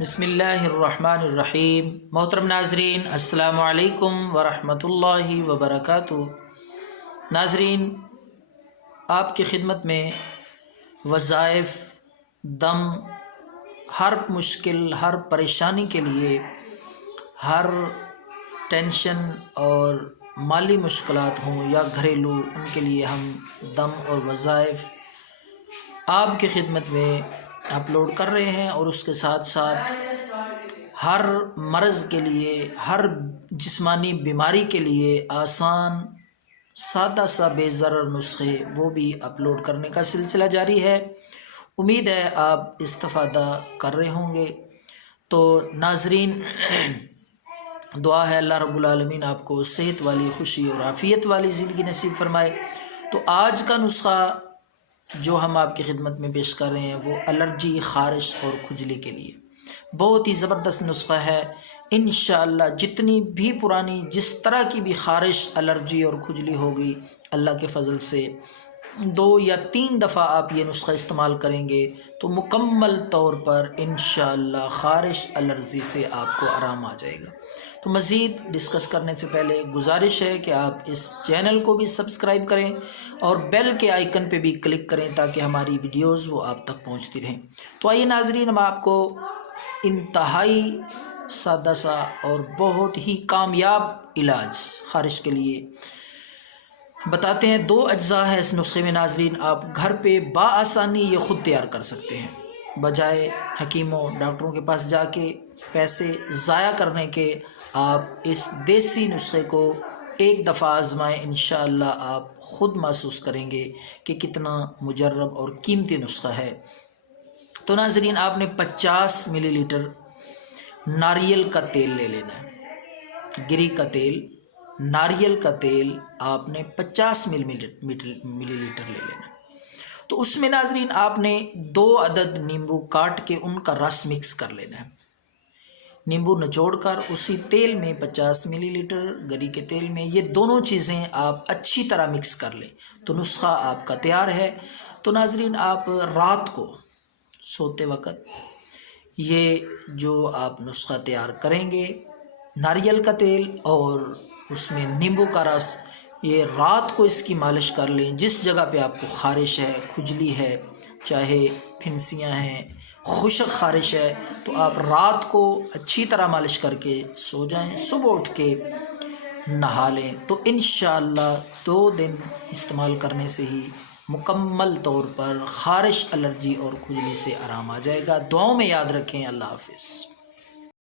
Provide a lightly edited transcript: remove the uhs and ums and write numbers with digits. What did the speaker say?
بسم اللہ الرحمن الرحیم۔ محترم ناظرین، السلام علیکم ورحمۃ اللہ وبرکاتہ۔ ناظرین، آپ کی خدمت میں وظائف، دم، ہر مشکل، ہر پریشانی کے لیے، ہر ٹینشن اور مالی مشکلات ہوں یا گھریلو، ان کے لیے ہم دم اور وظائف آپ کی خدمت میں اپلوڈ کر رہے ہیں، اور اس کے ساتھ ساتھ ہر مرض کے لیے، ہر جسمانی بیماری کے لیے آسان، سادہ سا بے ضرر نسخے وہ بھی اپلوڈ کرنے کا سلسلہ جاری ہے۔ امید ہے آپ استفادہ کر رہے ہوں گے۔ تو ناظرین، دعا ہے اللہ رب العالمین آپ کو صحت والی، خوشی اور عافیت والی زندگی نصیب فرمائے۔ تو آج کا نسخہ جو ہم آپ کی خدمت میں پیش کر رہے ہیں وہ الرجی، خارش اور کھجلی کے لیے بہت ہی زبردست نسخہ ہے۔ انشاءاللہ جتنی بھی پرانی، جس طرح کی بھی خارش، الرجی اور کھجلی ہوگی، اللہ کے فضل سے 2 یا 3 دفعہ آپ یہ نسخہ استعمال کریں گے تو مکمل طور پر انشاءاللہ خارش، الرجی سے آپ کو آرام آ جائے گا۔ تو مزید ڈسکس کرنے سے پہلے گزارش ہے کہ آپ اس چینل کو بھی سبسکرائب کریں اور بیل کے آئیکن پہ بھی کلک کریں تاکہ ہماری ویڈیوز وہ آپ تک پہنچتی رہیں۔ تو آئیے ناظرین، ہم آپ کو انتہائی سادہ سا اور بہت ہی کامیاب علاج خارش کے لیے بتاتے ہیں۔ 2 اجزاء ہیں اس نسخے میں ناظرین، آپ گھر پہ بآسانی یہ خود تیار کر سکتے ہیں، بجائے حکیموں، ڈاکٹروں کے پاس جا کے پیسے ضائع کرنے کے۔ آپ اس دیسی نسخے کو ایک دفعہ آزمائیں، انشاءاللہ آپ خود محسوس کریں گے کہ کتنا مجرب اور قیمتی نسخہ ہے۔ تو ناظرین، آپ نے 50 ملی لیٹر ناریل کا تیل لے لینا ہے، گری کا تیل، ناریل کا تیل آپ نے 50 ملی لیٹر لے لینا ہے۔ تو اس میں ناظرین آپ نے 2 عدد نیمبو کاٹ کے ان کا رس مکس کر لینا ہے۔ نیمبو نچوڑ کر اسی تیل میں 50 ملی لیٹر گری کے تیل میں یہ دونوں چیزیں آپ اچھی طرح مکس کر لیں تو نسخہ آپ کا تیار ہے۔ تو ناظرین، آپ رات کو سوتے وقت یہ جو آپ نسخہ تیار کریں گے، ناریل کا تیل اور اس میں نیمبو کا رس، یہ رات کو اس کی مالش کر لیں۔ جس جگہ پہ آپ کو خارش ہے، کھجلی ہے، چاہے پھنسیاں ہیں، خشک خارش ہے، تو آپ رات کو اچھی طرح مالش کر کے سو جائیں، صبح اٹھ کے نہا لیں تو انشاءاللہ 2 دن استعمال کرنے سے ہی مکمل طور پر خارش، الرجی اور کھجلی سے آرام آ جائے گا۔ دعاؤں میں یاد رکھیں۔ اللہ حافظ۔